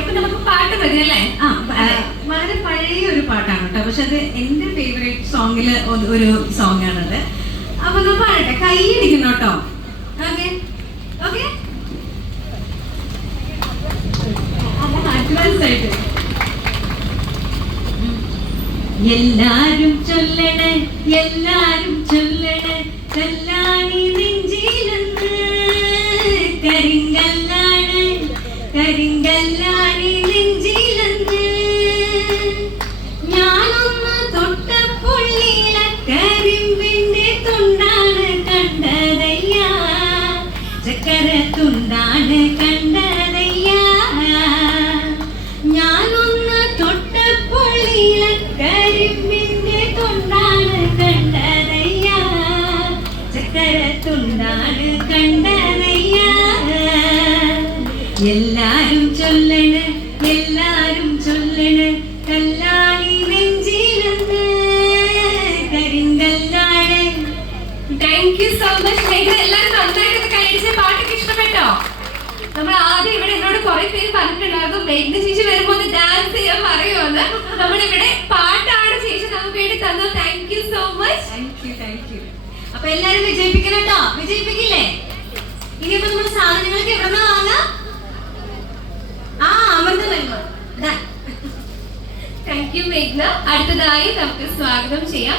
അപ്പൊ നമുക്ക് പാട്ട് അല്ലേ? ആ വളരെ പഴയ ഒരു പാട്ടാണ് കേട്ടോ. പക്ഷെ അത് എന്റെ ഫേവറേറ്റ് സോങ്ങിൽ ഒരു സോങ് ആണത്. അപ്പൊ ഒന്ന് പാടട്ടെ. കൈ അടിക്കണം കേട്ടോ ഓക്കെ ഓക്കെ അഡ്വാൻസ് ആയിട്ട് എല്ലാരും ചൊല്ലണേ എല്ലാരും ചൊല്ലണേ. കല്ലാണി നെഞ്ചിലെന്ന് കരിങ്കല്ലാണ്. കരിങ്കല്ലാണി. നെഞ്ചിലെന്ന്. ഞാനൊന്ന് തൊട്ട പുള്ളിയില കരിമ്പിന്റെ തുണ്ടാണ് കണ്ടതയ്യ. ഞാനൊന്ന് തൊട്ട പുള്ളിയില കരിമ്പിന്റെ തുണ്ടാണ് കണ്ടതയ്യ. ചക്കര തുണ്ടാണ് കണ്ടതയ്യ. എല്ലാരും ചൊല്ലണ് എല്ലാരും ചൊല്ലണ്. കല്ലാണി നെഞ്ചിലെന്ന് കരിങ്കല്ലാണ്. Thank you so much Megha എല്ലാവരും നന്നായിട്ട് കഴിച്ച പാട്ടൊക്കെ ഇഷ്ടപ്പെട്ടോ? നമ്മൾ ആദ്യം ഇവിടെ എന്നോട് കുറെ പേര് പറഞ്ഞിട്ടുണ്ടായിരുന്നു മേഘ ചേച്ചി വരുമ്പോ ഒന്ന് ഡാൻസ് ചെയ്യാൻ പറയുമെന്ന് നമ്മളിവിടെ പാട്ടാണ് ചേച്ചി നമുക്ക് വേണ്ടി തന്നു thank you so much thank you thank you അപ്പൊ എല്ലാരും വിജയിപ്പിക്കണം കേട്ടോ വിജയിപ്പിക്കില്ലേ? താങ്ക് യു മേഘ്ന അടുത്തതായി നമുക്ക് സ്വാഗതം ചെയ്യാം.